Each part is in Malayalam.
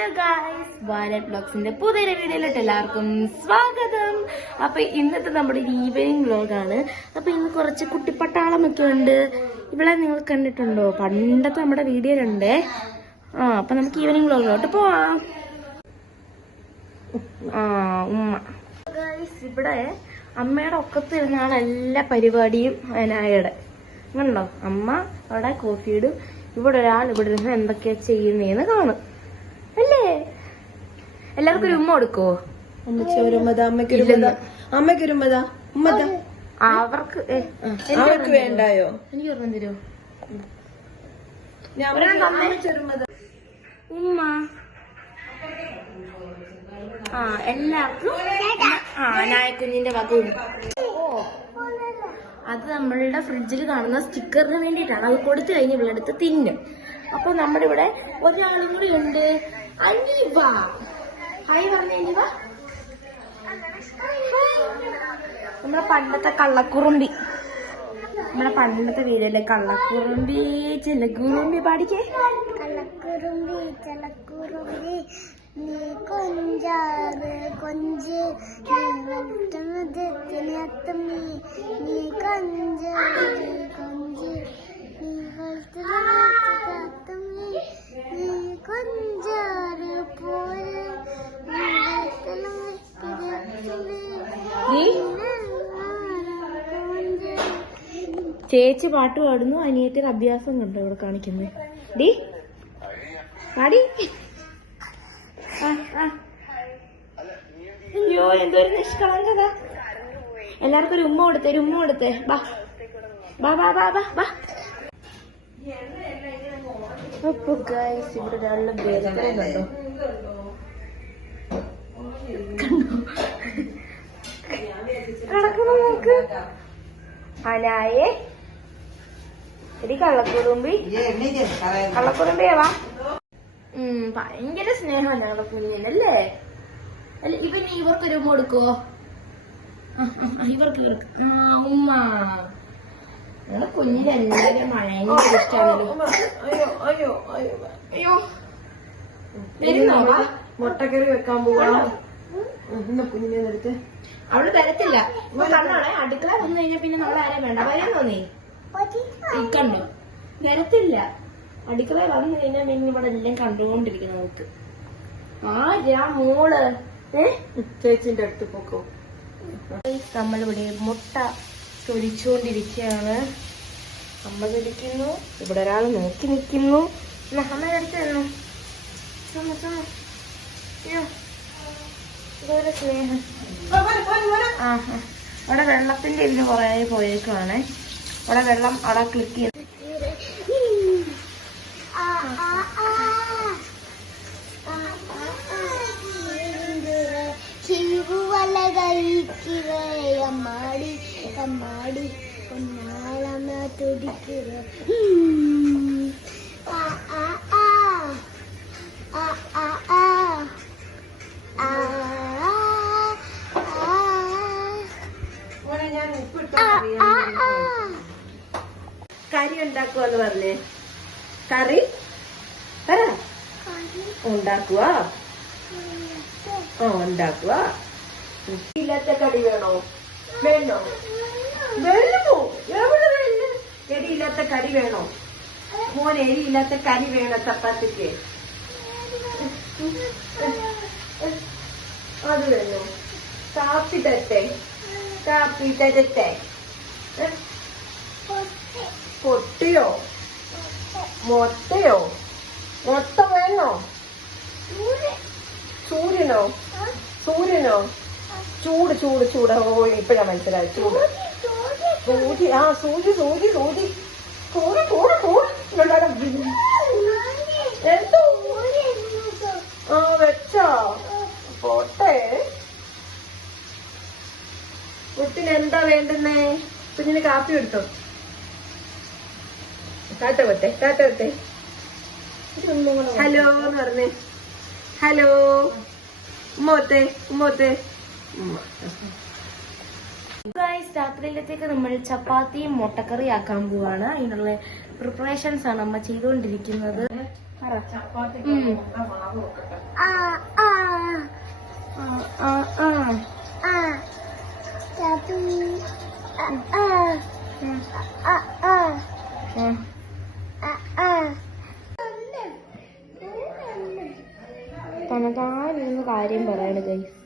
ഹലോ ഗായ്സ് വാലറ്റ് ബ്ലോഗ്സിന്റെ പുതിയൊരു വീഡിയോയിലോട്ട് എല്ലാവർക്കും സ്വാഗതം. അപ്പൊ ഇന്നത്തെ നമ്മുടെ ഈവനിങ് വ്ലോഗാണ് അപ്പൊ ഇന്ന് കുറച്ച് കുട്ടിപ്പട്ടാളമൊക്കെ ഉണ്ട്. ഇവിടെ നിങ്ങൾ കണ്ടിട്ടുണ്ടോ? പണ്ടത്തെ നമ്മുടെ വീഡിയോയിലുണ്ട്. ആ അപ്പൊ നമുക്ക് ഈവനിങ് വ്ലോഗിലോട്ട് പോവാം. ആ ഉമ്മ. ഗായ്സ് ഇവിടെ അമ്മയുടെ ഒക്കത്ത് ഇരുന്നാണ് എല്ലാ പരിപാടിയും അനായയുടെ കണ്ടോ? അമ്മ അവിടെ കോഫി ഇടും. ഇവിടെ ഒരാൾ ഇവിടെ ഇരുന്ന് എന്തൊക്കെയാ ചെയ്യുന്നേന്ന് കാണും. അല്ലേ? എല്ലാവർക്കും ഒരു ഉമ്മ കൊടുക്കോ അമ്മച്ചി ഒരു ഉമ്മത അമ്മയ്ക്കൊരു ഉമ്മത അമ്മയ്ക്കൊരു ഉമ്മത ഉമ്മത അവർക്ക് അവർക്ക് വേണ്ടായോ? എനിക്ക് ഓർമ്മ തരുമോ ഉമ്മ ആ എല്ലാവർക്കും ആ നായക്കുഞ്ഞിന്റെ വക അത് നമ്മളുടെ ഫ്രിഡ്ജിൽ കാണുന്ന സ്റ്റിക്കറിന് വേണ്ടിയിട്ടാണ്. അത് കൊടുത്തു കഴിഞ്ഞ് ഇവളെടുത്ത് തിന്നും. അപ്പൊ നമ്മുടെ ഇവിടെ ഒരാളും കൂടി ഉണ്ട്. അനീവ. ഹായ് പറഞ്ഞ അനീവ. നമ്മുടെ പണ്ടത്തെ കള്ളക്കുറുമ്പി. നമ്മളെ പണ്ടത്തെ വീടല്ലേ കള്ളക്കുറുമ്പി ചിലക്കുറുമ്പി പാടിക്കേ. കള്ളക്കുറുമ്പി ചലക്കുറുമ്പി നീ കൊഞ്ചാറ് കൊഞ്ച് നീ വളർത്തുന്നതിനകത്തുമ്മി നീ കൊഞ്ചാറ് കൊഞ്ച് നീ കൊഞ്ചാറ് പോലെ നീ ചേച്ചി പാട്ട് പാടുന്നു അനിയത്തിന് അഭ്യാസം കണ്ടോ ഇവിടെ കാണിക്കുന്നത് ഡി? പാടി. അയ്യോ എന്തൊരു നിഷ്കളങ്കത. എല്ലാവർക്കും ഒരു ഉമ്മ കൊടുത്തേ ഒരു ഉമ്മ കൊടുത്തേ. ബാ ബാ ബാ ബാ ബാ. അപ്പൊ ഗൈസ് ഇവിടെ ഒരാളുടെ ബേക്കറി കണ്ടോ? കണ്ടോ? നോക്ക് അനായെ എടി കള്ളക്കുറുമ്പി. കള്ളക്കുറുമ്പിയെ വാ ഉം ഭയങ്കര സ്നേഹമാണ് ഞങ്ങളുടെ കുഞ്ഞിനല്ലേ അല്ല ഇവന് ഇവർക്കൊരു കൊടുക്കുവോ? ആ, ഇവർക്ക് ഇവർക്ക്. ആ ഉമ്മ. കുഞ്ഞിന് എല്ലാവരും ഇഷ്ടമാണല്ലോ മുട്ടക്കറി വെക്കാൻ പോവാണോ. ഇന്ന് കുഞ്ഞിനെ എടുത്ത് അവൾ തരത്തില്ല. കണ്ണോളെ അടുക്കള വന്നു കഴിഞ്ഞാൽ പിന്നെ നമ്മൾ ആരാ വേണ്ട? വരാൻ നീ കണ്ടു? വരത്തില്ല അടുക്കള വന്നു കഴിഞ്ഞാൽ പിന്നെ ഇവിടെ എല്ലാം കണ്ടുകൊണ്ടിരിക്കുന്നു നമുക്ക്. ആരാ മോൾ? ഏ? ചേച്ചിന്റെ അടുത്ത് പോക്കോ. നമ്മളിവിടെ മുട്ട തൊലിച്ചുകൊണ്ടിരിക്കുകയാണ്. അമ്മ തൊലിക്കുന്നു. ഇവിടെ ഒരാൾ നോക്കി നിൽക്കുന്നു. അമ്മയുടെ അടുത്ത് തന്നെ ചുമ ചുമ. അയ്യോ ഇതൊരു സ്നേഹം. അവിടെ വെള്ളത്തിന്റെ ഇതിന് കുറേ പോയേക്കുവാണ്. അവിടെ വെള്ളം അവിടെ ക്ലിക്ക് ചെയ്ത് ചിരുവല ഉപ്പിട്ട് ആ ആ കറി ഉണ്ടാക്കുവെന്ന് പറഞ്ഞേ. കറി? പറ ഉണ്ടാക്കുക ആ ഉണ്ടാക്കുക ഇല്ലാത്ത കടി വേണോ? വേണോ വേണമോ എവിടെ വേണ്ട എരിയില്ലാത്ത കരി വേണോ? മോൻ എരിയില്ലാത്ത കരി വേണോ ചപ്പാത്തിക്ക്? അത് വേണോ? കാപ്പി തരട്ടെ? കാപ്പി തരട്ടെ? പൊട്ടിയോ? മൊത്തയോ മൊട്ട വേണോ? സൂര്യനോ? സൂര്യനോ? ചൂട് ചൂട് ചൂട്. ഓ ഇപ്പഴാ മനസ്സിലായി ചൂട്. സൂചി ആ സൂചി സൂചി സൂചി. കൂടെ കൂടെ കൂടെ എന്തോ ആ വെച്ചോ. പോട്ടെ. കുട്ടിന് എന്താ വേണ്ടുന്നേ? കുഞ്ഞിന് കാപ്പി എടുത്തോ കാട്ട കൊട്ടെ കാട്ട കൊട്ടെ ഹലോ എന്ന് പറഞ്ഞേ. ഹലോ. ഉമ്മോത്തെ ഉമ്മോത്തെ ഗൈസ് രാത്രിയിലത്തേക്ക് നമ്മൾ ചപ്പാത്തിയും മുട്ടക്കറി ആക്കാൻ പോവാണ്. അതിനുള്ള പ്രിപ്പറേഷൻസ് ആണ് അമ്മ ചെയ്തുകൊണ്ടിരിക്കുന്നത്. തനതാലിരുന്ന് കാര്യം പറയണത് ഗൈസ്.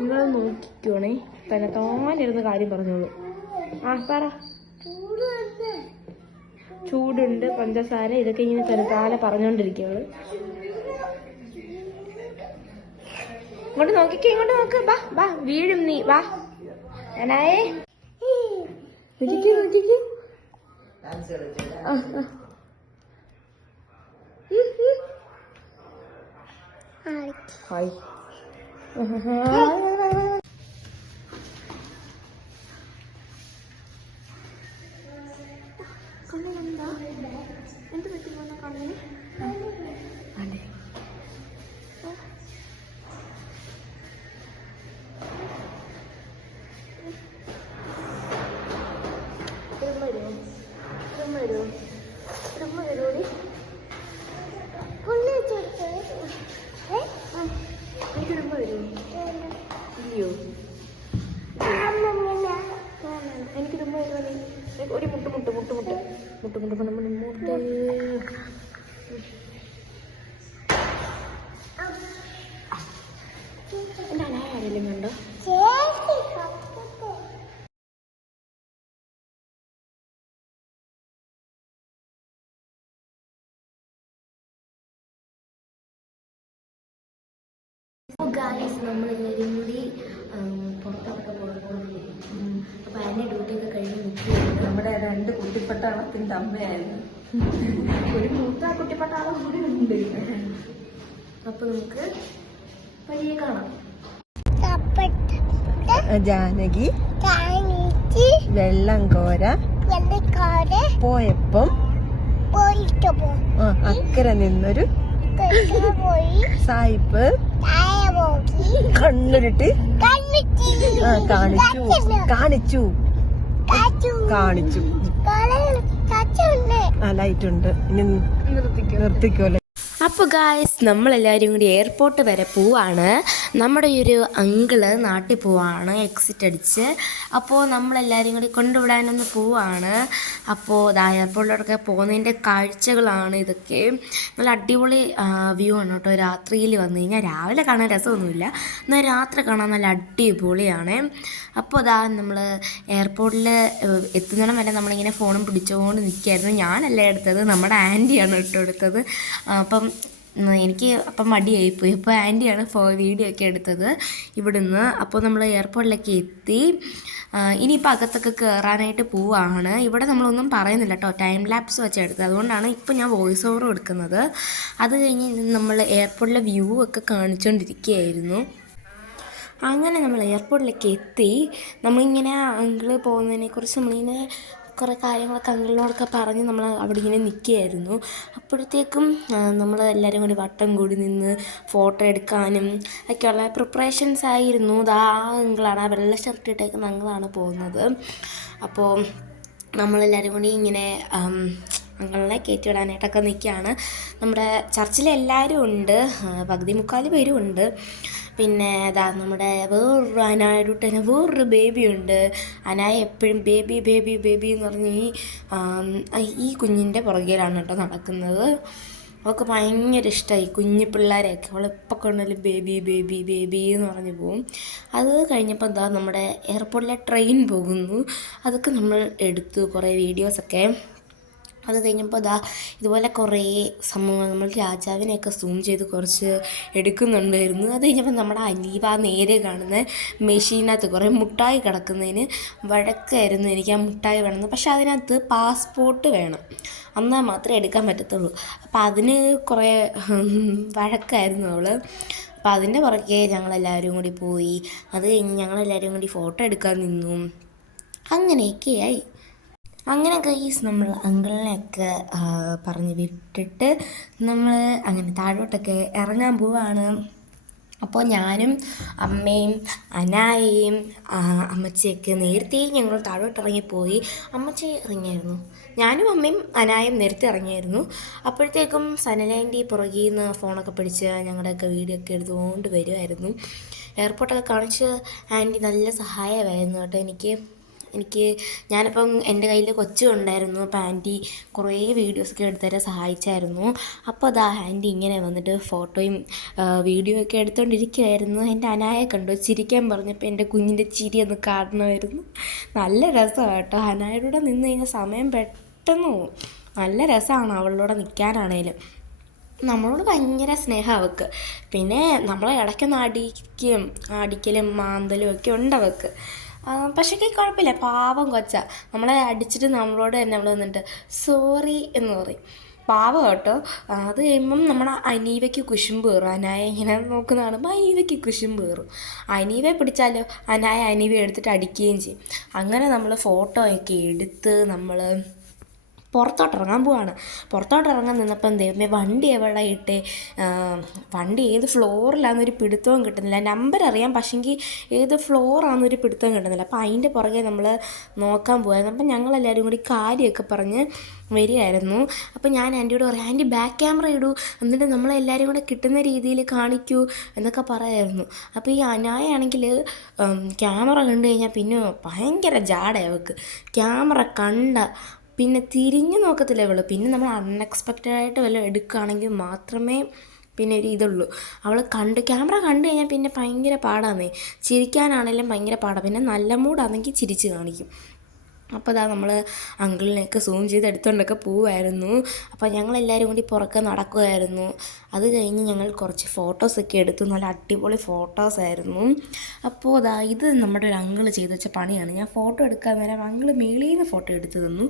നിങ്ങൾ നോക്കിക്കോണേ. തനതാനിരുന്ന് കാര്യം പറഞ്ഞോളൂ. ആ പറ. ചൂടുണ്ട് പഞ്ചസാര ഇതൊക്കെ ഇങ്ങനെ തനതാനെ പറഞ്ഞോണ്ടിരിക്കുകയാണ്. ഇങ്ങോട്ട് നോക്കിക്കേ ഇങ്ങോട്ട് നോക്ക്. ബാ ബാ വീഴും നീ. വാ. ഞാനായേ. നോക്കിക്കോ ഉം. ഹായ് വരുമോ ഉറുമ്പ് വരുമോടി എനിക്കുറുമ്പ് വരുമോ എനിക്ക് എനിക്കുറുമ്പ് വരുമോ ഒരു മുട്ട് മുട്ട് മുട്ട് മുട്ട്. മുട്ട് മുട്ട് പണം പണം മുട്ട്. എന്റെ അനായാലും കണ്ടോ? നമ്മളെല്ലാവരും കൂടി പുറത്തൊക്കെ പോകുന്നത് അപ്പം അതിന്റെ ഡ്യൂട്ടിയൊക്കെ കഴിഞ്ഞ് നിൽക്കുകയാണ്. നമ്മുടെ രണ്ട് കുട്ടിപ്പട്ടാളത്തിന്റെ അമ്മയായിരുന്നു. ഒരു മൂത്ത കുട്ടിപ്പട്ടാളം കൂടി ഉണ്ട്. അപ്പം നമുക്ക് പയ്യെ കാണാം. ജാനകി വെള്ളം കോര പോയപ്പം അക്കര നിന്നൊരു സായിപ്പ് കണ്ണുരുട്ടി ആ കാണിച്ചു. കാണിച്ചു. കാണിച്ചു. ആ ലൈറ്റ് ഉണ്ട് ഇനി നിർത്തിക്കോലെ. അപ്പോൾ ഗായ്സ് നമ്മളെല്ലാവരും കൂടി എയർപോർട്ട് വരെ പോവാണ്. നമ്മുടെ ഈ ഒരു അങ്കിൾ നാട്ടിൽ പോവാണ് എക്സിറ്റ് അടിച്ച്. അപ്പോൾ നമ്മളെല്ലാവരും കൂടി കൊണ്ടുവിടാനൊന്ന് പോവാണ്. അപ്പോൾ എയർപോർട്ടിലോട്ടൊക്കെ പോകുന്നതിന്റെ കാഴ്ചകളാണ് ഇതൊക്കെ. നല്ല അടിപൊളി വ്യൂ ആണ് കേട്ടോ. രാത്രിയിൽ വന്നു കഴിഞ്ഞാൽ രാവിലെ കാണാൻ രസമൊന്നുമില്ല. എന്നാൽ രാത്രി കാണാൻ നല്ല അടിപൊളിയാണ്. അപ്പോൾ അതാ നമ്മൾ എയർപോർട്ടിൽ എത്തുന്നിടം വരെ നമ്മളിങ്ങനെ ഫോണും പിടിച്ചുകൊണ്ട് നിൽക്കുകയായിരുന്നു ഞാനല്ല എടുത്തത് നമ്മുടെ ആന്റിയാണ് കേട്ടോ എടുത്തത് അപ്പം എനിക്ക് അപ്പം മടിയായിപ്പോയി അപ്പോൾ ആന്റിയാണ് ഫോ വീഡിയോ ഒക്കെ എടുത്തത് ഇവിടുന്ന്. അപ്പോൾ നമ്മൾ എയർപോർട്ടിലേക്ക് എത്തി. ഇനിയിപ്പോൾ അകത്തൊക്കെ കയറാനായിട്ട് പോവാണ്. ഇവിടെ നമ്മളൊന്നും പറയുന്നില്ല കേട്ടോ ടൈം ലാപ്സ് വെച്ച് എടുത്തത് അതുകൊണ്ടാണ് ഇപ്പോൾ ഞാൻ വോയിസ് ഓവർ എടുക്കുന്നത്. അത് കഴിഞ്ഞ് നമ്മൾ എയർപോർട്ടിലെ വ്യൂ ഒക്കെ കാണിച്ചുകൊണ്ടിരിക്കുകയായിരുന്നു അങ്ങനെ നമ്മൾ എയർപോർട്ടിലേക്ക് എത്തി. നമ്മളിങ്ങനെ അങ്കിൾ പോകുന്നതിനെക്കുറിച്ച് നമ്മളിങ്ങനെ കുറേ കാര്യങ്ങളൊക്കെ അങ്കിളിനോടൊക്കെ പറഞ്ഞ് നമ്മൾ അവിടെ ഇങ്ങനെ നിൽക്കുകയായിരുന്നു. അപ്പോഴത്തേക്കും നമ്മൾ എല്ലാവരും കൂടി വട്ടം കൂടി നിന്ന് ഫോട്ടോ എടുക്കാനും ഒക്കെയുള്ള പ്രിപ്പറേഷൻസ് ആയിരുന്നു. ദാ അങ്കിളാണ് ആ വെള്ള ഷർട്ട് ഇട്ടേക്കുന്ന അങ്കിളാണ് പോകുന്നത്. അപ്പോൾ നമ്മളെല്ലാവരും കൂടി ഇങ്ങനെ ആം, കയറ്റിവിടാനായിട്ടൊക്കെ കയറ്റി വിടാനായിട്ടൊക്കെ നിൽക്കുകയാണ്. നമ്മുടെ ചർച്ചിൽ എല്ലാവരും ഉണ്ട്. പകുതി മുക്കാൽ പേരും ഉണ്ട്. പിന്നെ അതാ നമ്മുടെ വേറൊരു അനായരുട്ടനെ വേറൊരു ബേബിയുണ്ട് അനായ എപ്പോഴും ബേബി ബേബി ബേബി എന്ന് പറഞ്ഞ് ഈ ഈ കുഞ്ഞിന്റെ പുറകിലാണ് കേട്ടോ നടക്കുന്നത്. അവൾക്ക് ഭയങ്കര ഇഷ്ടമായി കുഞ്ഞു പിള്ളേരെയൊക്കെ. അവൾ എപ്പോൾ കണ്ടാലും ബേബി ബേബി ബേബി എന്ന് പറഞ്ഞു പോകും അത് കഴിഞ്ഞപ്പോൾ എന്താ നമ്മുടെ എയർപോർട്ടിലെ ട്രെയിൻ പോകുന്നു. അതൊക്കെ നമ്മൾ എടുത്തു കുറേ വീഡിയോസൊക്കെ അത് കഴിഞ്ഞപ്പോൾ ദാ ഇതുപോലെ കുറേ സംഭവങ്ങൾ നമ്മൾ രാജാവിനെയൊക്കെ സൂം ചെയ്ത് കുറച്ച് എടുക്കുന്നുണ്ടായിരുന്നു. അത് കഴിഞ്ഞപ്പോൾ നമ്മുടെ അലീവ നേരെ കാണുന്ന മെഷീനകത്ത് കുറേ മുട്ടായി കിടക്കുന്നതിന് വഴക്കായിരുന്നു എനിക്ക് ആ മുട്ടായി വേണമെന്ന്. പക്ഷെ അതിനകത്ത് പാസ്പോർട്ട് വേണം. എന്നാൽ മാത്രമേ എടുക്കാൻ പറ്റത്തുള്ളൂ. അപ്പോൾ അതിന് കുറേ വഴക്കായിരുന്നു അവൾ അപ്പോൾ അതിന്റെ പുറകെ ഞങ്ങളെല്ലാവരും കൂടി പോയി. അത് കഴിഞ്ഞ് ഞങ്ങളെല്ലാവരും കൂടി ഫോട്ടോ എടുക്കാൻ നിന്നു. അങ്ങനെയൊക്കെയായി. അങ്ങനെ ഗൈസ് നമ്മൾ അങ്കിളിനെയൊക്കെ പറഞ്ഞ് വിട്ടിട്ട് നമ്മൾ അങ്ങനെ താഴോട്ടൊക്കെ ഇറങ്ങാൻ പോവാണ്. അപ്പോൾ ഞാനും അമ്മയും അനായയും അമ്മച്ചിയൊക്കെ നേരത്തെ ഞങ്ങൾ താഴോട്ട് ഇറങ്ങിപ്പോയി അമ്മച്ചി ഇറങ്ങിയായിരുന്നു. ഞാനും അമ്മയും അനായും നേരത്തെ ഇറങ്ങിയായിരുന്നു. അപ്പോഴത്തേക്കും സനലാന്റി പുറകിൽ നിന്ന് ഫോണൊക്കെ പിടിച്ച് ഞങ്ങളുടെയൊക്കെ വീഡിയോ ഒക്കെ എടുത്തുകൊണ്ട് വരുമായിരുന്നു എയർപോർട്ടൊക്കെ കാണിച്ച് ആന്റി നല്ല സഹായമായിരുന്നു കേട്ടോ എനിക്ക്. എനിക്ക് ഞാനിപ്പം എന്റെ കയ്യിൽ കൊച്ചു ഉണ്ടായിരുന്നു. അപ്പോൾ ആന്റി കുറേ വീഡിയോസൊക്കെ എടുത്തുതരാൻ സഹായിച്ചായിരുന്നു. അപ്പോൾ അതാ ആന്റി ഇങ്ങനെ വന്നിട്ട് ഫോട്ടോയും വീഡിയോ ഒക്കെ എടുത്തുകൊണ്ടിരിക്കുമായിരുന്നു എന്റെ അനായെ കണ്ടു? ചിരിക്കാൻ പറഞ്ഞപ്പോൾ എന്റെ കുഞ്ഞിന്റെ ചിരി ഒന്ന് കാണണമായിരുന്നു നല്ല രസമാണ് കേട്ടോ. അനായയുടെ നിന്ന് കഴിഞ്ഞാൽ സമയം പെട്ടെന്ന് പോകും നല്ല രസമാണ് അവളിലൂടെ നിൽക്കാനാണേലും നമ്മളോട് ഭയങ്കര സ്നേഹം അവൾക്ക് പിന്നെ നമ്മളെ ഇടയ്ക്കൊന്ന് അടിക്കും അടിക്കലും മാന്തലും ഒക്കെ ഉണ്ട് അവൾക്ക് ആ, പക്ഷേ കുഴപ്പമില്ല. പാവം കൊച്ച. നമ്മളെ അടിച്ചിട്ട് നമ്മളോട് തന്നെ നമ്മൾ വന്നിട്ട് സോറി എന്ന് പറയും. പാവം കേട്ടോ. അത് കഴിയുമ്പം നമ്മുടെ അനീവയ്ക്ക് കുശുമ്പ് കയറും. അനായ ഇങ്ങനെ നോക്കുന്ന കാണുമ്പോൾ അനീവയ്ക്ക് കുശുമ്പ് കയറും. അനീവയെ പിടിച്ചാലോ? അനായ അനീവയെ എടുത്തിട്ട് അടിക്കുകയും ചെയ്യും. അങ്ങനെ നമ്മൾ ഫോട്ടോയൊക്കെ എടുത്ത് നമ്മൾ പുറത്തോട്ട് ഇറങ്ങാൻ പോവാണ് പുറത്തോട്ട് ഇറങ്ങാൻ നിന്നപ്പം ദൈവമേ വണ്ടി എവിടെ ഇട്ടേ വണ്ടി ഏത് ഫ്ലോറിലാണെന്നൊരു പിടുത്തവും കിട്ടുന്നില്ല. നമ്പർ അറിയാം പക്ഷെങ്കിൽ ഏത് ഫ്ലോറാണെന്നൊരു പിടുത്തവും കിട്ടുന്നില്ല. അപ്പോൾ അതിന്റെ പുറകെ നമ്മൾ നോക്കാൻ പോകുന്നത് അപ്പം ഞങ്ങളെല്ലാവരും കൂടി കാര്യമൊക്കെ പറഞ്ഞ് വരികയായിരുന്നു. അപ്പോൾ ഞാൻ ആന്റിയോട് പറയാം ആന്റി ബാക്ക് ക്യാമറ ഇടൂ എന്നിട്ട് നമ്മളെല്ലാവരും കൂടെ കിട്ടുന്ന രീതിയിൽ കാണിക്കൂ എന്നൊക്കെ പറയായിരുന്നു. അപ്പോൾ ഈ അനായാണെങ്കിൽ ക്യാമറ കണ്ടു കഴിഞ്ഞാൽ പിന്നെ ഭയങ്കര അവൾക്ക്. ക്യാമറ കണ്ട പിന്നെ തിരിഞ്ഞു നോക്കത്തില്ല ഇവൾ? പിന്നെ നമ്മൾ അൺഎക്സ്പെക്റ്റഡ് ആയിട്ട് വല്ലതും എടുക്കുകയാണെങ്കിൽ മാത്രമേ പിന്നെ ഒരു ഇതുള്ളൂ. അവൾ കണ്ട് ക്യാമറ കണ്ടു കഴിഞ്ഞാൽ പിന്നെ ഭയങ്കര പാടാന്നേ. ചിരിക്കാനാണെങ്കിലും ഭയങ്കര പാടാണ് പിന്നെ നല്ല മൂടാണെങ്കിൽ ചിരിച്ച് കാണിക്കും. അപ്പോൾ അതാ നമ്മൾ അങ്കിളിനെയൊക്കെ സൂം ചെയ്ത് എടുത്തുകൊണ്ടൊക്കെ പോവുമായിരുന്നു അപ്പോൾ ഞങ്ങളെല്ലാവരും കൂടി പുറക്കെ നടക്കുമായിരുന്നു അത് കഴിഞ്ഞ് ഞങ്ങൾ കുറച്ച് ഫോട്ടോസൊക്കെ എടുത്തു. നല്ല അടിപൊളി ഫോട്ടോസ് ആയിരുന്നു. അപ്പോൾ അതാ ഇത് നമ്മുടെ ഒരു അങ്കിൾ ചെയ്ത് വെച്ച പണിയാണ്. ഞാൻ ഫോട്ടോ എടുക്കാൻ നേരം അങ്കിൾ മേളിൽ നിന്ന് ഫോട്ടോ എടുത്തു തന്നു.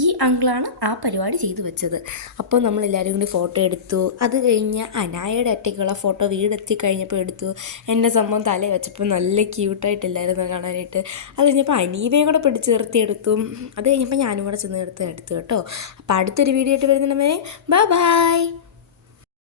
ഈ അങ്കിളാണ് ആ പരിപാടി ചെയ്തു വെച്ചത്. അപ്പോൾ നമ്മളെല്ലാവരും കൂടി ഫോട്ടോ എടുത്തു. അത് കഴിഞ്ഞ് അനായയുടെ ഒറ്റയ്ക്കുള്ള ഫോട്ടോ വീടെത്തി കഴിഞ്ഞപ്പോൾ എടുത്തു. എന്റെ സംഭവം തലയിൽ വെച്ചപ്പോൾ നല്ല ക്യൂട്ടായിട്ടില്ലായിരുന്നു കാണാനായിട്ട്. അത് കഴിഞ്ഞപ്പോൾ അനീവയും കൂടെ പിടിച്ച് നിർത്തിയെടുത്തു അത് കഴിഞ്ഞപ്പോൾ ഞാനും കൂടെ ചെന്ന് എടുത്ത് എടുത്തു കേട്ടോ. അപ്പോൾ അടുത്തൊരു വീഡിയോ ആയിട്ട് വരുന്നുണ്ടെങ്കിൽ ബൈ ബൈ